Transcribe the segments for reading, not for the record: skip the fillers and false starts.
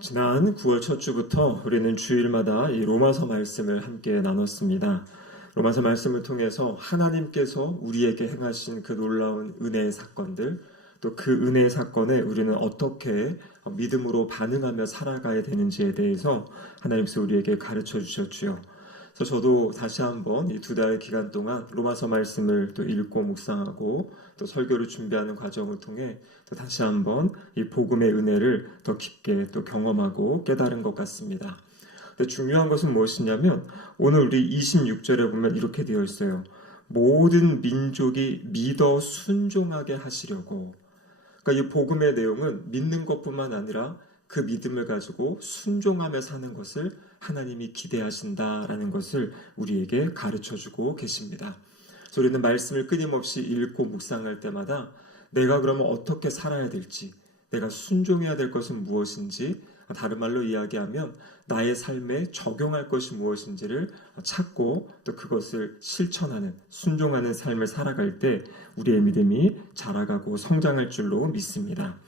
지난 9월 첫 주부터 우리는 주일마다 이 로마서 말씀을 함께 나눴습니다. 로마서 말씀을 통해서 하나님께서 우리에게 행하신 그 놀라운 은혜의 사건들, 또 그 은혜의 사건에 우리는 어떻게 믿음으로 반응하며 살아가야 되는지에 대해서 하나님께서 우리에게 가르쳐 주셨지요. 그래서 저도 다시 한번 이 2달 기간 동안 로마서 말씀을 또 읽고 묵상하고 또 설교를 준비하는 과정을 통해 또 다시 한번 이 복음의 은혜를 더 깊게 또 경험하고 깨달은 것 같습니다. 근데 중요한 것은 무엇이냐면 오늘 우리 26절에 보면 이렇게 되어 있어요. 모든 민족이 믿어 순종하게 하시려고. 그러니까 이 복음의 내용은 믿는 것뿐만 아니라 그 믿음을 가지고 순종하며 사는 것을 하나님이 기대하신다라는 것을 우리에게 가르쳐주고 계십니다. 그래서 우리는 말씀을 끊임없이 읽고 묵상할 때마다 내가 그러면 어떻게 살아야 될지, 내가 순종해야 될 것은 무엇인지, 다른 말로 이야기하면 나의 삶에 적용할 것이 무엇인지를 찾고 또 그것을 실천하는, 순종하는 삶을 살아갈 때 우리의 믿음이 자라가고 성장할 줄로 믿습니다.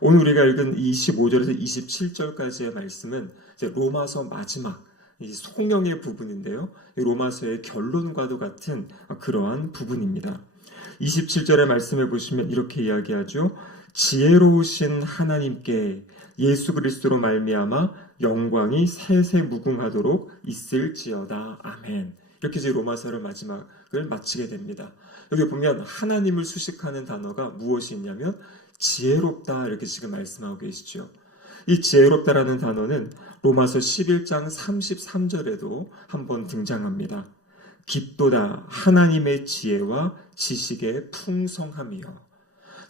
오늘 우리가 읽은 25절에서 27절까지의 말씀은 이제 로마서 마지막 이 송명의 부분인데요. 이 로마서의 결론과도 같은 그러한 부분입니다. 27절의 말씀을 보시면 이렇게 이야기하죠. 지혜로우신 하나님께 예수 그리스도로 말미암아 영광이 세세무궁하도록 있을지어다. 아멘. 이렇게 이제 로마서를 마지막을 마치게 됩니다. 여기 보면 하나님을 수식하는 단어가 무엇이 있냐면 지혜롭다 이렇게 지금 말씀하고 계시죠. 이 지혜롭다라는 단어는 로마서 11장 33절에도 한번 등장합니다. 깊도다 하나님의 지혜와 지식의 풍성함이요.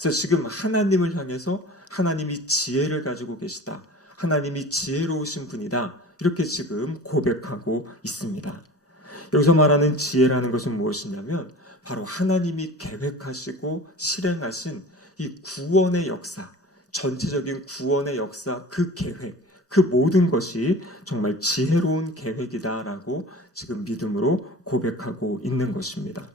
그래서 지금 하나님을 향해서 하나님이 지혜를 가지고 계시다. 하나님이 지혜로우신 분이다. 이렇게 지금 고백하고 있습니다. 여기서 말하는 지혜라는 것은 무엇이냐면 바로 하나님이 계획하시고 실행하신 이 구원의 역사, 전체적인 구원의 역사, 그 계획, 그 모든 것이 정말 지혜로운 계획이다라고 지금 믿음으로 고백하고 있는 것입니다.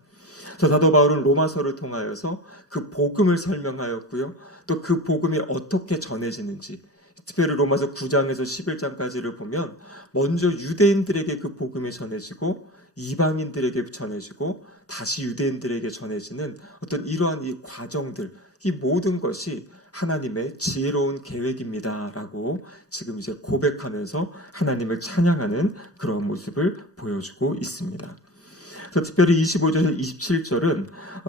사도 바울은 로마서를 통하여서 그 복음을 설명하였고요. 또 그 복음이 어떻게 전해지는지, 특별히 로마서 9장에서 11장까지를 보면 먼저 유대인들에게 그 복음이 전해지고 이방인들에게 전해지고 다시 유대인들에게 전해지는 어떤 이러한 이 과정들, 이 모든 것이 하나님의 지혜로운 계획입니다라고 지금 이제 고백하면서 하나님을 찬양하는 그런 모습을 보여주고 있습니다. 그래서 특별히 25절에서 27절은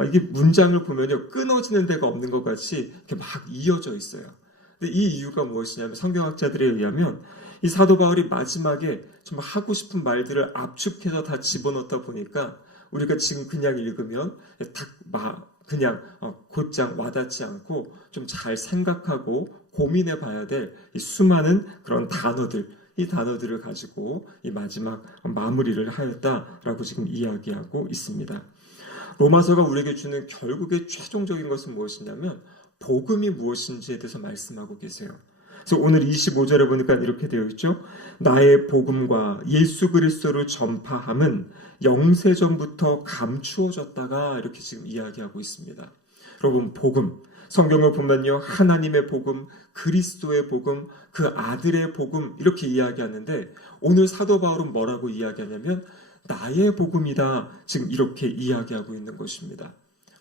이게 문장을 보면요 끊어지는 데가 없는 것 같이 이렇게 막 이어져 있어요. 근데 이 이유가 무엇이냐면 성경학자들에 의하면 이 사도 바울이 마지막에 좀 하고 싶은 말들을 압축해서 다 집어넣다 보니까 우리가 지금 그냥 읽으면 그냥 곧장 와닿지 않고 좀 잘 생각하고 고민해 봐야 될 이 수많은 그런 단어들, 이 단어들을 가지고 이 마지막 마무리를 하였다라고 지금 이야기하고 있습니다. 로마서가 우리에게 주는 결국의 최종적인 것은 무엇이냐면 복음이 무엇인지에 대해서 말씀하고 계세요. 그래서 오늘 25절에 보니까 이렇게 되어 있죠. 나의 복음과 예수 그리스도를 전파함은 영세전부터 감추어졌다가 이렇게 지금 이야기하고 있습니다. 여러분 복음, 성경을 보면요 하나님의 복음, 그리스도의 복음, 그 아들의 복음 이렇게 이야기하는데 오늘 사도 바울은 뭐라고 이야기하냐면 나의 복음이다 지금 이렇게 이야기하고 있는 것입니다.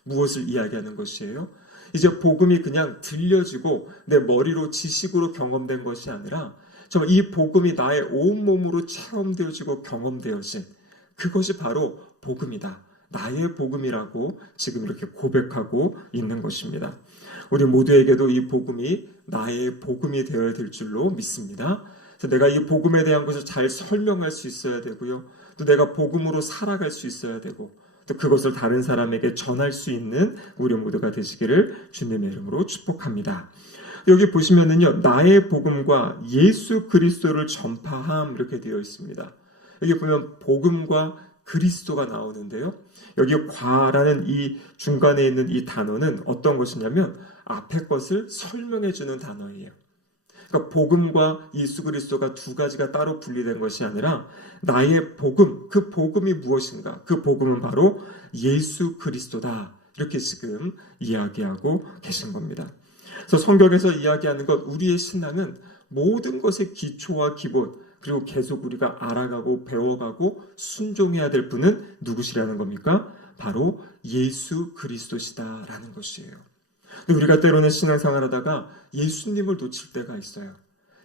무엇을 이야기하는 것이에요? 이제 복음이 그냥 들려지고 내 머리로 지식으로 경험된 것이 아니라 정말 이 복음이 나의 온몸으로 체험되어지고 경험되어진 그것이 바로 복음이다. 나의 복음이라고 지금 이렇게 고백하고 있는 것입니다. 우리 모두에게도 이 복음이 나의 복음이 되어야 될 줄로 믿습니다. 그래서 내가 이 복음에 대한 것을 잘 설명할 수 있어야 되고요. 또 내가 복음으로 살아갈 수 있어야 되고 또 그것을 다른 사람에게 전할 수 있는 우리 모두가 되시기를 주님의 이름으로 축복합니다. 여기 보시면은요, 나의 복음과 예수 그리스도를 전파함 이렇게 되어 있습니다. 여기 보면 복음과 그리스도가 나오는데요. 여기 과라는 이 중간에 있는 이 단어는 어떤 것이냐면 앞에 것을 설명해 주는 단어예요. 그러니까 복음과 예수 그리스도가 두 가지가 따로 분리된 것이 아니라 나의 복음, 그 복음이 무엇인가? 그 복음은 바로 예수 그리스도다. 이렇게 지금 이야기하고 계신 겁니다. 그래서 성경에서 이야기하는 것, 우리의 신앙은 모든 것의 기초와 기본, 그리고 계속 우리가 알아가고 배워가고 순종해야 될 분은 누구시라는 겁니까? 바로 예수 그리스도시다라는 것이에요. 우리가 때로는 신앙생활 하다가 예수님을 놓칠 때가 있어요.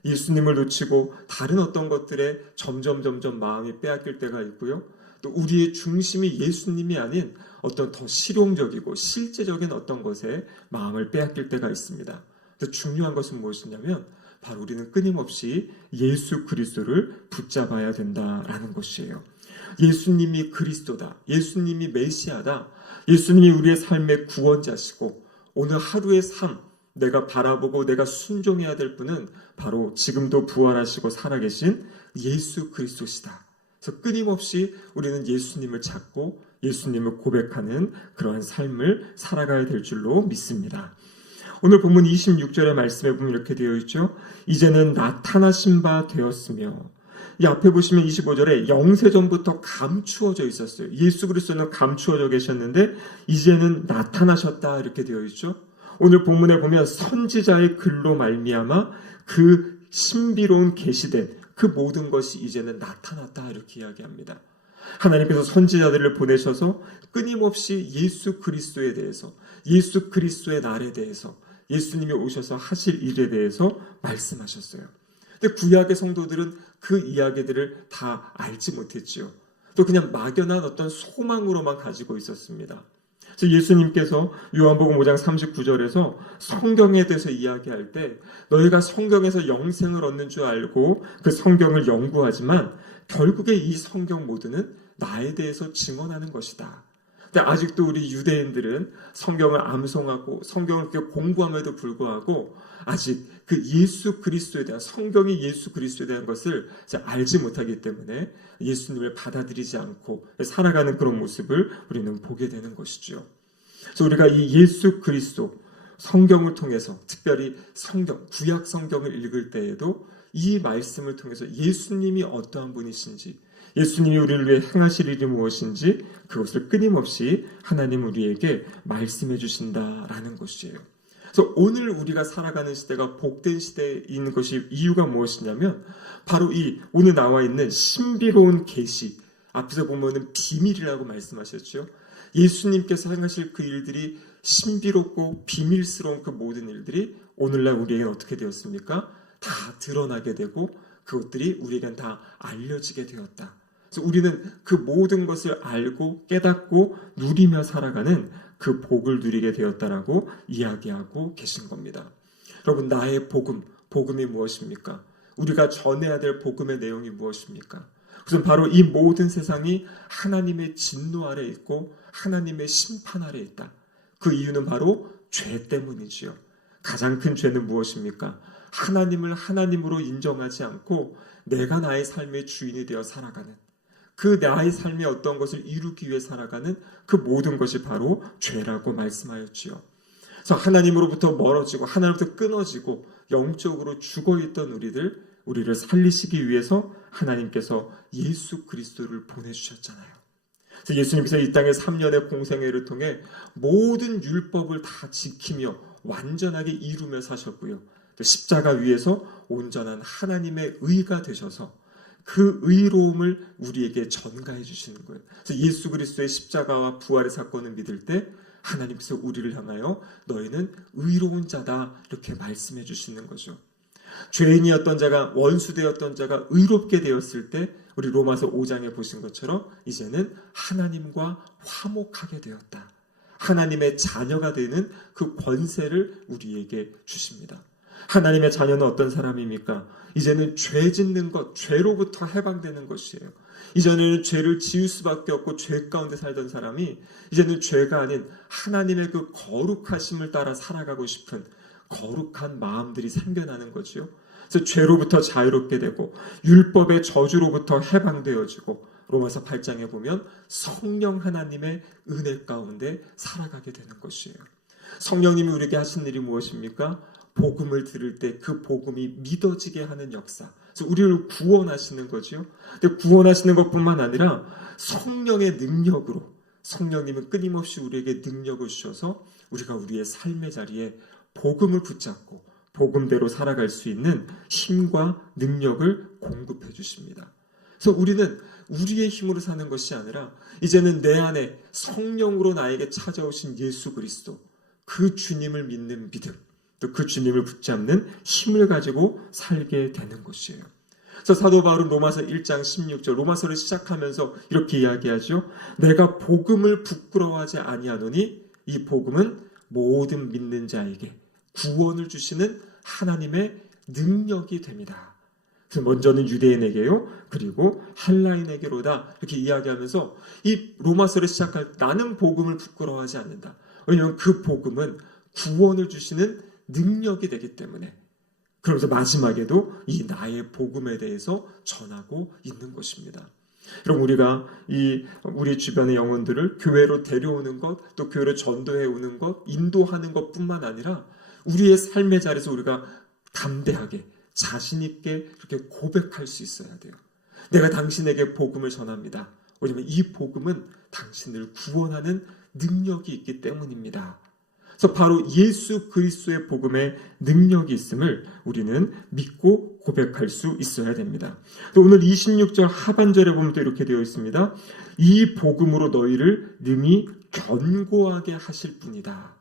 예수님을 놓치고 다른 어떤 것들에 점점 마음이 빼앗길 때가 있고요. 또 우리의 중심이 예수님이 아닌 어떤 더 실용적이고 실제적인 어떤 것에 마음을 빼앗길 때가 있습니다. 또 중요한 것은 무엇이냐면 바로 우리는 끊임없이 예수 그리스도를 붙잡아야 된다라는 것이에요. 예수님이 그리스도다. 예수님이 메시아다. 예수님이 우리의 삶의 구원자시고 오늘 하루의 삶 내가 바라보고 내가 순종해야 될 분은 바로 지금도 부활하시고 살아계신 예수 그리스도시다. 그래서 끊임없이 우리는 예수님을 찾고 예수님을 고백하는 그러한 삶을 살아가야 될 줄로 믿습니다. 오늘 본문 26절의 말씀에 보면 이렇게 되어 있죠. 이제는 나타나신 바 되었으며, 이 앞에 보시면 25절에 영세전부터 감추어져 있었어요. 예수 그리스도는 감추어져 계셨는데 이제는 나타나셨다 이렇게 되어 있죠. 오늘 본문에 보면 선지자의 글로 말미암아 그 신비로운 계시된 그 모든 것이 이제는 나타났다 이렇게 이야기합니다. 하나님께서 선지자들을 보내셔서 끊임없이 예수 그리스도에 대해서, 예수 그리스도의 날에 대해서, 예수님이 오셔서 하실 일에 대해서 말씀하셨어요. 근데 구약의 성도들은 그 이야기들을 다 알지 못했지요. 또 그냥 막연한 어떤 소망으로만 가지고 있었습니다. 그래서 예수님께서 요한복음 5장 39절에서 성경에 대해서 이야기할 때 너희가 성경에서 영생을 얻는 줄 알고 그 성경을 연구하지만 결국에 이 성경 모두는 나에 대해서 증언하는 것이다. 근데 아직도 우리 유대인들은 성경을 암송하고 성경을 그렇게 공부함에도 불구하고 아직 그 예수 그리스도에 대한, 성경이 예수 그리스도에 대한 것을 알지 못하기 때문에 예수님을 받아들이지 않고 살아가는 그런 모습을 우리는 보게 되는 것이죠. 그래서 우리가 이 예수 그리스도 성경을 통해서, 특별히 성경, 구약 성경을 읽을 때에도 이 말씀을 통해서 예수님이 어떠한 분이신지, 예수님이 우리를 위해 행하실 일이 무엇인지 그것을 끊임없이 하나님 우리에게 말씀해 주신다라는 것이에요. 그래서 오늘 우리가 살아가는 시대가 복된 시대인 것이 이유가 무엇이냐면 바로 이 오늘 나와 있는 신비로운 계시, 앞에서 보면은 비밀이라고 말씀하셨죠. 예수님께서 행하실 그 일들이 신비롭고 비밀스러운 그 모든 일들이 오늘날 우리에게는 어떻게 되었습니까? 다 드러나게 되고 그것들이 우리에겐 다 알려지게 되었다. 그래서 우리는 그 모든 것을 알고 깨닫고 누리며 살아가는 그 복을 누리게 되었다라고 이야기하고 계신 겁니다. 여러분, 나의 복음, 복음이 무엇입니까? 우리가 전해야 될 복음의 내용이 무엇입니까? 그것은 바로 이 모든 세상이 하나님의 진노 아래 있고 하나님의 심판 아래 있다. 그 이유는 바로 죄 때문이지요. 가장 큰 죄는 무엇입니까? 하나님을 하나님으로 인정하지 않고 내가 나의 삶의 주인이 되어 살아가는, 그 나의 삶의 어떤 것을 이루기 위해 살아가는 그 모든 것이 바로 죄라고 말씀하였지요. 그래서 하나님으로부터 멀어지고 하나님부터 끊어지고 영적으로 죽어있던 우리를 살리시기 위해서 하나님께서 예수 그리스도를 보내주셨잖아요. 그래서 예수님께서 이 땅의 3년의 공생애를 통해 모든 율법을 다 지키며 완전하게 이루며 사셨고요. 또 십자가 위에서 온전한 하나님의 의가 되셔서 그 의로움을 우리에게 전가해 주시는 거예요. 그래서 예수 그리스도의 십자가와 부활의 사건을 믿을 때 하나님께서 우리를 향하여 너희는 의로운 자다 이렇게 말씀해 주시는 거죠. 죄인이었던 자가, 원수되었던 자가 의롭게 되었을 때 우리 로마서 5장에 보신 것처럼 이제는 하나님과 화목하게 되었다. 하나님의 자녀가 되는 그 권세를 우리에게 주십니다. 하나님의 자녀는 어떤 사람입니까? 이제는 죄 짓는 것, 죄로부터 해방되는 것이에요. 이전에는 죄를 지을 수밖에 없고 죄 가운데 살던 사람이 이제는 죄가 아닌 하나님의 그 거룩하심을 따라 살아가고 싶은 거룩한 마음들이 생겨나는 거지요. 그래서 죄로부터 자유롭게 되고 율법의 저주로부터 해방되어지고 로마서 8장에 보면 성령 하나님의 은혜 가운데 살아가게 되는 것이에요. 성령님이 우리에게 하신 일이 무엇입니까? 복음을 들을 때 그 복음이 믿어지게 하는 역사. 그래서 우리를 구원하시는 거죠. 근데 구원하시는 것뿐만 아니라 성령의 능력으로, 성령님은 끊임없이 우리에게 능력을 주셔서 우리가 우리의 삶의 자리에 복음을 붙잡고 복음대로 살아갈 수 있는 힘과 능력을 공급해 주십니다. 그래서 우리는 우리의 힘으로 사는 것이 아니라 이제는 내 안에 성령으로 나에게 찾아오신 예수 그리스도, 그 주님을 믿는 믿음, 또 그 주님을 붙잡는 힘을 가지고 살게 되는 것이에요. 그래서 사도 바울은 로마서 1장 16절 로마서를 시작하면서 이렇게 이야기하죠. 내가 복음을 부끄러워하지 아니하노니 이 복음은 모든 믿는 자에게 구원을 주시는 하나님의 능력이 됩니다. 그래서 먼저는 유대인에게요, 그리고 헬라인에게로다, 이렇게 이야기하면서 이 로마서를 시작할 때 나는 복음을 부끄러워하지 않는다. 왜냐하면 그 복음은 구원을 주시는 능력이 되기 때문에. 그러면서 마지막에도 이 나의 복음에 대해서 전하고 있는 것입니다. 여러분, 우리가 우리 주변의 영혼들을 교회로 데려오는 것, 또 교회로 전도해 오는 것, 인도하는 것뿐만 아니라 우리의 삶의 자리에서 우리가 담대하게 자신 있게 그렇게 고백할 수 있어야 돼요. 내가 당신에게 복음을 전합니다. 왜냐하면 이 복음은 당신을 구원하는 능력이 있기 때문입니다. 그래서 바로 예수 그리스도의 복음에 능력이 있음을 우리는 믿고 고백할 수 있어야 됩니다. 또 오늘 26절 하반절에 보면 또 이렇게 되어 있습니다. 이 복음으로 너희를 능히 견고하게 하실 분이다.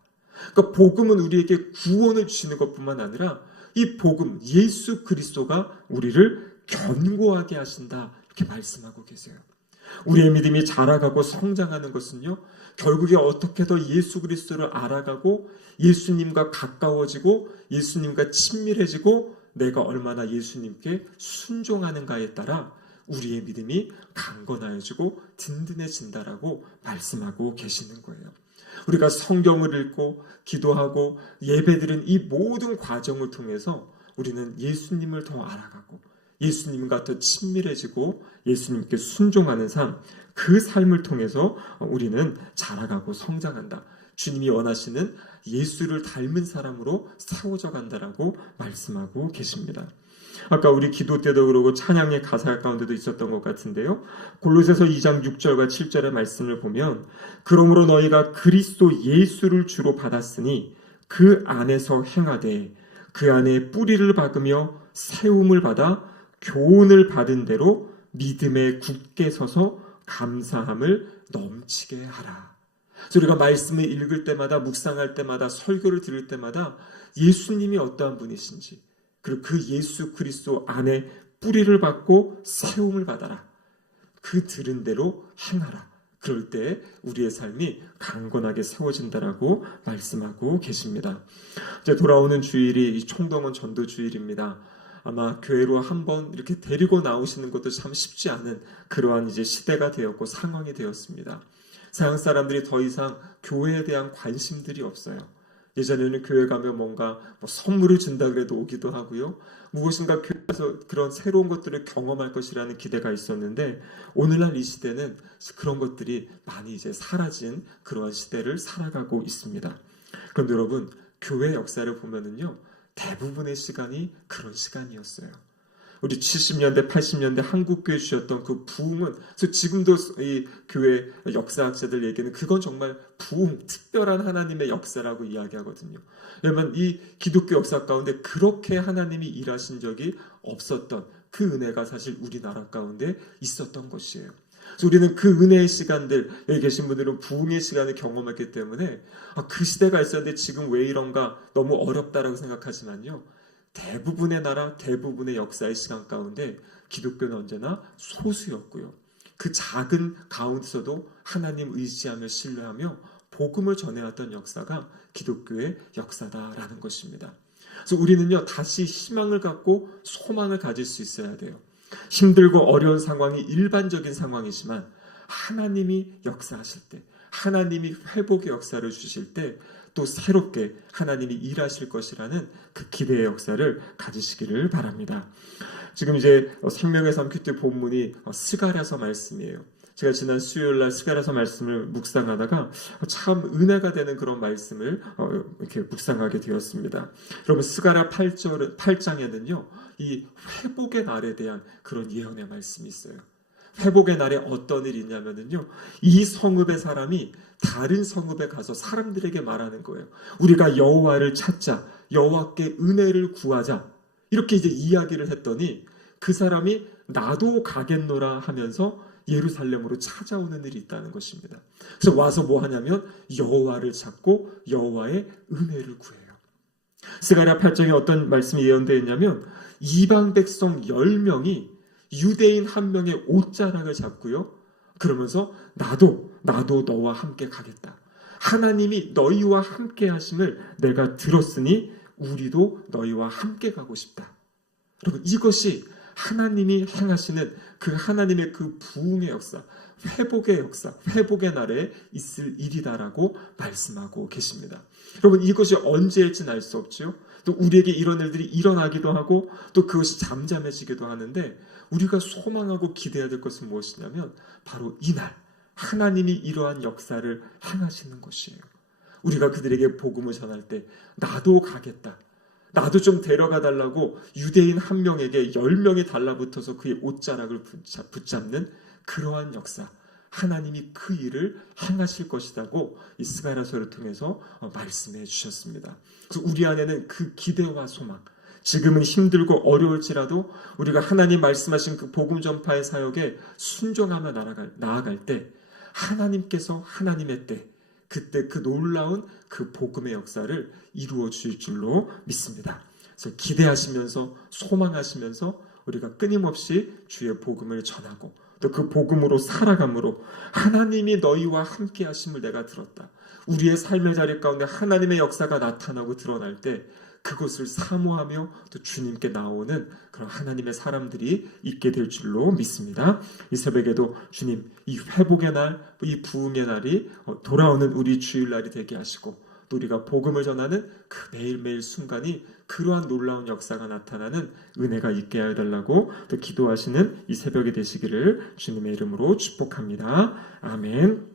그러니까 복음은 우리에게 구원을 주시는 것뿐만 아니라 이 복음, 예수 그리스도가 우리를 견고하게 하신다, 이렇게 말씀하고 계세요. 우리의 믿음이 자라가고 성장하는 것은요, 결국에 어떻게 더 예수 그리스도를 알아가고 예수님과 가까워지고 예수님과 친밀해지고 내가 얼마나 예수님께 순종하는가에 따라 우리의 믿음이 강건해지고 든든해진다라고 말씀하고 계시는 거예요. 우리가 성경을 읽고 기도하고 예배드린 이 모든 과정을 통해서 우리는 예수님을 더 알아가고 예수님과 더 친밀해지고 예수님께 순종하는 삶, 그 삶을 통해서 우리는 자라가고 성장한다. 주님이 원하시는 예수를 닮은 사람으로 세워져 간다라고 말씀하고 계십니다. 아까 우리 기도 때도 그러고 찬양의 가사 가운데도 있었던 것 같은데요. 골로새서 2장 6절과 7절의 말씀을 보면 그러므로 너희가 그리스도 예수를 주로 받았으니 그 안에서 행하되 그 안에 뿌리를 박으며 세움을 받아 교훈을 받은 대로 믿음에 굳게 서서 감사함을 넘치게 하라. 그래서 우리가 말씀을 읽을 때마다 묵상할 때마다 설교를 들을 때마다 예수님이 어떠한 분이신지 그리고 그 예수 그리스도 안에 뿌리를 받고 세움을 받아라. 그 들은 대로 행하라. 그럴 때 우리의 삶이 강건하게 세워진다라고 말씀하고 계십니다. 이제 돌아오는 주일이 이 총동원 전도 주일입니다. 아마 교회로 한번 이렇게 데리고 나오시는 것도 참 쉽지 않은 그러한 이제 시대가 되었고 상황이 되었습니다. 서양 사람들이 더 이상 교회에 대한 관심들이 없어요. 예전에는 교회 가면 뭔가 선물을 준다 그래도 오기도 하고요. 무엇인가 교회에서 그런 새로운 것들을 경험할 것이라는 기대가 있었는데 오늘날 이 시대는 그런 것들이 많이 이제 사라진 그러한 시대를 살아가고 있습니다. 그런데 여러분, 교회 역사를 보면은요, 대부분의 시간이 그런 시간이었어요. 우리 70년대, 80년대 한국교회 주셨던 그 부흥은, 그래서 지금도 이 교회 역사학자들 얘기는 그건 정말 부흥, 특별한 하나님의 역사라고 이야기하거든요. 왜냐하면 이 기독교 역사 가운데 그렇게 하나님이 일하신 적이 없었던 그 은혜가 사실 우리나라 가운데 있었던 것이에요. 그래서 우리는 그 은혜의 시간들, 여기 계신 분들은 부흥의 시간을 경험했기 때문에 그 시대가 있었는데 지금 왜 이런가 너무 어렵다라고 생각하지만요. 대부분의 나라, 대부분의 역사의 시간 가운데 기독교는 언제나 소수였고요. 그 작은 가운데서도 하나님 의지하며 신뢰하며 복음을 전해왔던 역사가 기독교의 역사다라는 것입니다. 그래서 우리는요, 다시 희망을 갖고 소망을 가질 수 있어야 돼요. 힘들고 어려운 상황이 일반적인 상황이지만 하나님이 역사하실 때, 하나님이 회복의 역사를 주실 때 또 새롭게 하나님이 일하실 것이라는 그 기대의 역사를 가지시기를 바랍니다. 지금 이제 생명의 삶 큐티 본문이 스가랴서 말씀이에요. 제가 지난 수요일날 스가랴서 말씀을 묵상하다가 참 은혜가 되는 그런 말씀을 이렇게 묵상하게 되었습니다. 여러분, 스가랴 8장에는요, 이 회복의 날에 대한 그런 예언의 말씀이 있어요. 회복의 날에 어떤 일이 있냐면요, 이 성읍의 사람이 다른 성읍에 가서 사람들에게 말하는 거예요. 우리가 여호와를 찾자. 여호와께 은혜를 구하자. 이렇게 이제 이야기를 했더니 그 사람이 나도 가겠노라 하면서 예루살렘으로 찾아오는 일이 있다는 것입니다. 그래서 와서 뭐 하냐면 여호와를 찾고 여호와의 은혜를 구해요. 스가랴 8장에 어떤 말씀이 예언되어 있냐면 이방 백성 10명이 유대인 1명의 옷자락을 잡고요. 그러면서 나도 너와 함께 가겠다. 하나님이 너희와 함께 하심을 내가 들었으니 우리도 너희와 함께 가고 싶다. 여러분, 이것이 하나님이 행하시는 그 하나님의 그 부흥의 역사, 회복의 역사, 회복의 날에 있을 일이다라고 말씀하고 계십니다. 여러분, 이것이 언제일지는 알 수 없죠. 또 우리에게 이런 일들이 일어나기도 하고 또 그것이 잠잠해지기도 하는데 우리가 소망하고 기대해야 될 것은 무엇이냐면 바로 이날 하나님이 이러한 역사를 행하시는 것이에요. 우리가 그들에게 복음을 전할 때 나도 가겠다. 나도 좀 데려가 달라고 유대인 1명에게 10명이 달라붙어서 그의 옷자락을 붙잡는 그러한 역사. 하나님이 그 일을 행하실 것이라고 이 스가랴서를 통해서 말씀해 주셨습니다. 그래서 우리 안에는 그 기대와 소망, 지금은 힘들고 어려울지라도 우리가 하나님 말씀하신 그 복음 전파의 사역에 순종하며 나아갈 때 하나님께서 하나님의 때 그때 그 놀라운 그 복음의 역사를 이루어 주실 줄로 믿습니다. 그래서 기대하시면서 소망하시면서 우리가 끊임없이 주의 복음을 전하고 또 그 복음으로 살아감으로 하나님이 너희와 함께 하심을 내가 들었다. 우리의 삶의 자리 가운데 하나님의 역사가 나타나고 드러날 때 그것을 사모하며 또 주님께 나오는 그런 하나님의 사람들이 있게 될 줄로 믿습니다. 이 새벽에도 주님 이 회복의 날, 이 부흥의 날이 돌아오는 우리 주일날이 되게 하시고 또 우리가 복음을 전하는 그 매일매일 순간이 그러한 놀라운 역사가 나타나는 은혜가 있게 해달라고 또 기도하시는 이 새벽이 되시기를 주님의 이름으로 축복합니다. 아멘.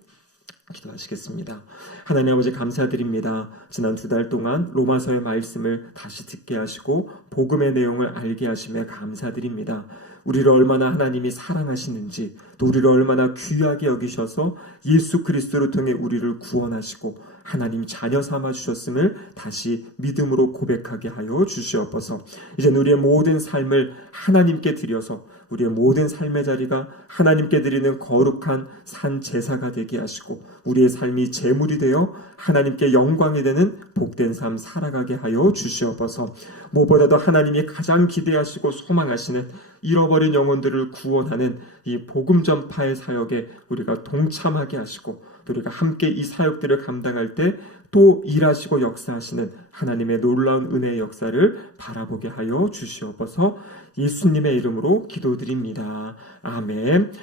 기도하시겠습니다. 하나님 아버지 감사드립니다. 지난 2달 동안 로마서의 말씀을 다시 듣게 하시고 복음의 내용을 알게 하심에 감사드립니다. 우리를 얼마나 하나님이 사랑하시는지 또 우리를 얼마나 귀하게 여기셔서 예수 그리스도를 통해 우리를 구원하시고 하나님 자녀 삼아 주셨음을 다시 믿음으로 고백하게 하여 주시옵소서. 이제는 우리의 모든 삶을 하나님께 드려서 우리의 모든 삶의 자리가 하나님께 드리는 거룩한 산 제사가 되게 하시고 우리의 삶이 제물이 되어 하나님께 영광이 되는 복된 삶 살아가게 하여 주시옵소서. 무엇보다도 하나님이 가장 기대하시고 소망하시는 잃어버린 영혼들을 구원하는 이 복음 전파의 사역에 우리가 동참하게 하시고 또 우리가 함께 이 사역들을 감당할 때 또 일하시고 역사하시는 하나님의 놀라운 은혜의 역사를 바라보게 하여 주시옵소서. 예수님의 이름으로 기도드립니다. 아멘.